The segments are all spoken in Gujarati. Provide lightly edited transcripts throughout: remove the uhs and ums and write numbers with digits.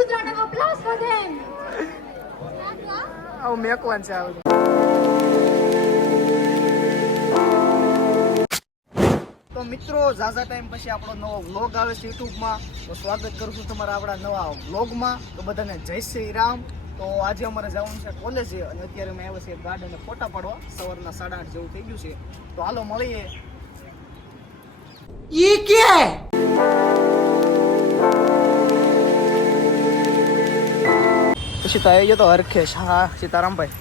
huge round of applause for them. આવું મેકવાન છે આવું. તો મિત્રો ઝાઝા ટાઈમ પછી આપણો નવો વ્લોગ આવે છે યુટ્યુબમાં, તો સ્વાગત કરું છું તમારા આપણા નવા વ્લોગમાં. તો બધાને જય શ્રી રામ. તો આજે અમારે જવાનું છે કોલેજે અને અત્યારે મેં આવ્યા છે ગાર્ડને ફોટા પાડવા. સવારના 8:30 જેવું થઈ ગયું છે, તો હાલો મળીએ. ये क्या है? પછી તો આવી ગયો તો હરખેશ. હા સીતારામભાઈ,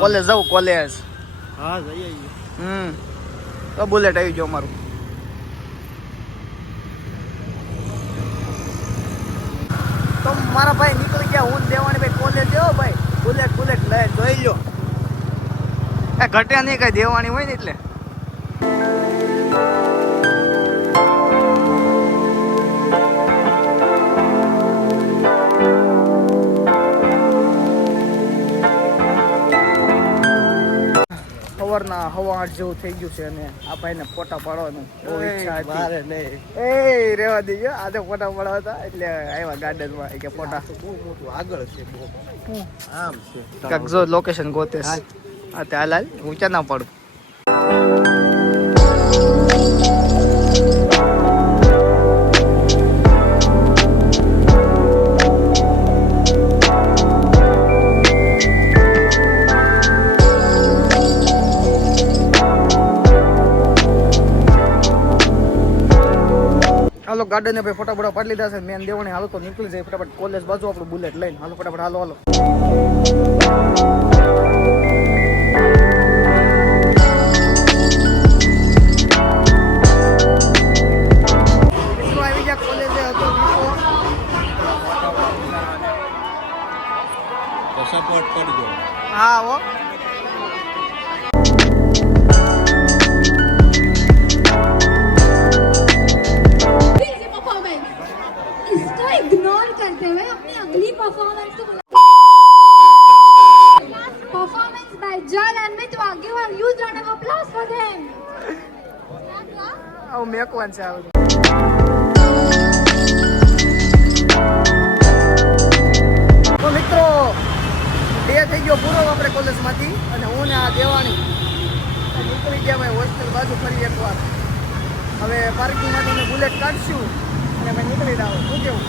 કોલેજ જાઉં કોલેજ. હા જઈએ. તો બુલેટ આવી ગયો અમારું. તો મારા ભાઈ નીકળી ગયા, હું દેવાની ભાઈ કોલેજ જેવો ભાઈ. બુલેટ લઈ જોઈ લો. ઘટ્યા નહીં કઈ, દેવાની હોય ને એટલે. સવારના 8:15 જેવું થઈ ગયું છે અને આ ભાઈને ફોટા પાડવાનું બહુ ઈચ્છા હતી. મારે નહીં. એ રેવા દેજો, આજે ફોટા પાડવા હતા એટલે આવ્યા ગાર્ડનમાં કે ફોટા. બહુ મોટું આગળ છે, બહુ આમ છે. કાંક જો લોકેશન ગોતે. હા તે હાલ હું ક્યાં ના પાડું. હાલો ગાર્ડને ભાઈ ફોટા ફોટા પાડી લીધા છે. મેન દેવાણી હાલો તો નીકળી જાય ફટાફટ કોલેજ બાજુ આપણું બુલેટ લઈને. હાલો ફટાફટ હાલો. આવી ગયા કોલેજે હતો સપોર્ટ કરજો. હા હો. इसको इग्नोर करते हुए अपनी अगली परफॉर्मेंस को परफॉर्मेंस बाय जल एंड विथ वाग्यू और huge round of applause for them. આવું મેકવાન છે આવું. તો મિત્રો ડે થઈ ગયો પૂરો આપણે કોલેજમાંથી અને હું ને આ દેવાણી નીકળી ગયા ભાઈ હોસ્ટેલ બાજુ ફરી એકવાર. હવે પાર્કિંગમાંથી અમે બુલેટ કાઢશું અને અમે નીકળી જાવ. શું કેવું?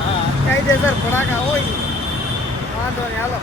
હા કાયદેસર ભડાકા હોય, વાંધો નહીં હાલો.